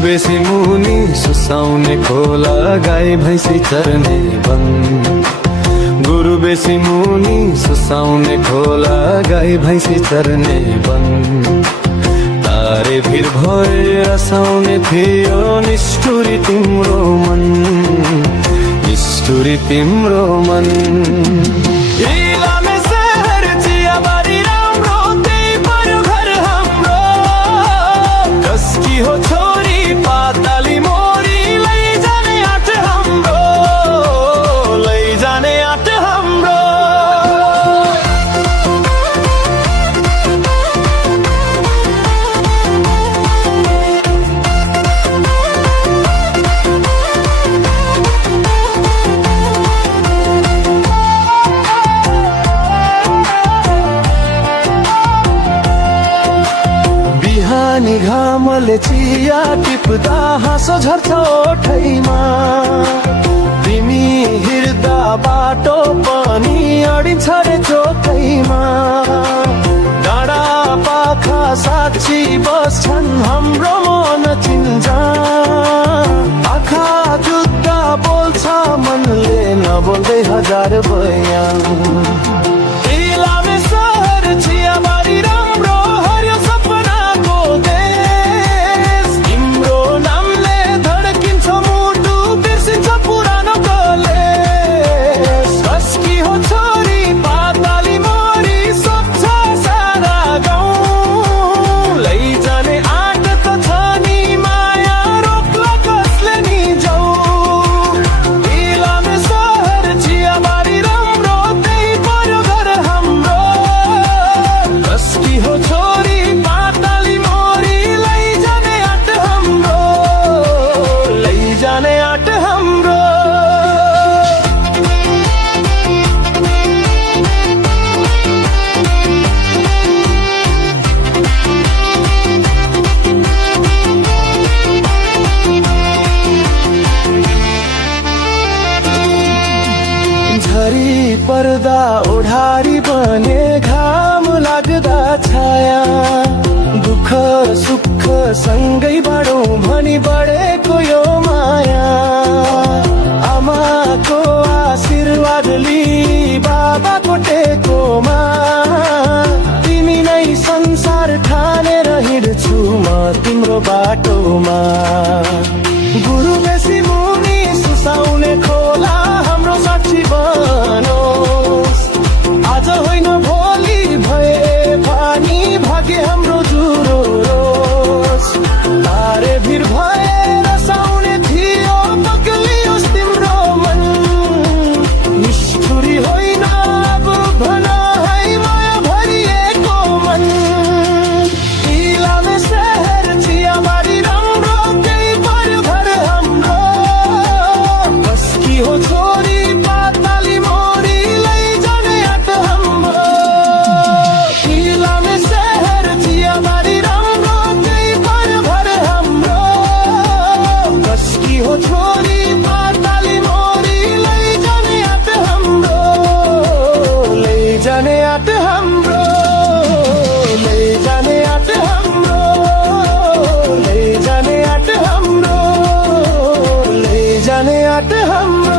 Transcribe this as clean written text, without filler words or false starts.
बेसी मुनि सुसाउने खोला गाई भैँसी चर्ने वन। गुरु बेसी मुनि सुसाउने खोला गाई भैँसी चर्ने वन। तारे भिर भएर रसाउने थियो निष्ठुरी तिम्रो मन, निष्ठुरी तिम्रो मन। इलामे शहर चियाबारी राम्रो त्यही पर्यो घर हाम्रो। कसकी हो छोरी पाताली मोरी लैजाने आँट हाम्रो, लैजाने आँट हाम्रो। बिहानी घामले चिया टिप्दा हाँसो झर्छ ओठैमा। तिमी हिँड्दा बाटो पनि अडिन्छ रे चोकैमा। डाँडा पाखा साक्षी बस्छन् हाम्रो मन चिन्छ। आँखा जुत्ता बोल्छ मनले नबोल्दै हजार बयान। इलामे शहर चियाबारी राम्रो हरियो सपनाको देश। तिम्रो नामले धड्किन्छ मुटु बिर्सिन्छ पुरानो कलेश। कसकी हो छोरी पाताली मोरी सक्छ सारा गाउँ। लैजाने आँट त छ नि माया रोक्ला कसले नि जाऊ। इलामे शहर चियाबारी राम्रो त्यही पर्यो घर हाम्रो। कसकी हो छोरी पाताली मोरी लैजाने आँट हाम्रो, लैजाने आँट हाम्रो। झरी पर्दा ओढारी बने घाम लाग्दा छाया। दुःख सुख सँगै बाँडौँ भनी बढेको यो माया। आमाको आशीर्वाद लि बाबाको टेकोमा। तिमी नै संसार ठानेर हिँड्छु म तिम्रो बाटोमा। गुरु बेसी मुनि सुसाउने खोला हाम्रो साक्षी बनोस्। आज होइन भोलि भए पानी भाग्य हाम्रो जुरो रोस्। तारे भिर भएर रसाउने थियो पग्लियोस् तिम्रो मन। निष्ठुरी होइन अब भन है माया भरिएको मन। इलामे शहर चियाबारी राम्रो त्यही पर्यो घर हाम्रो। कसकी हो छोरी पाताली मोरी लैजाने आँट हाम्रो। इलामे शहर चियाबारी राम्रो त्यही पर्यो घर हाम्रो। कसकी हो छोरी पाताली मोरी लैजाने आँट हाम्रो, लैजाने आँट हाम्रो, लैजाने आँट हाम्रो, लैजाने आँट हाम्रो, लैजाने आँट हाम्रो।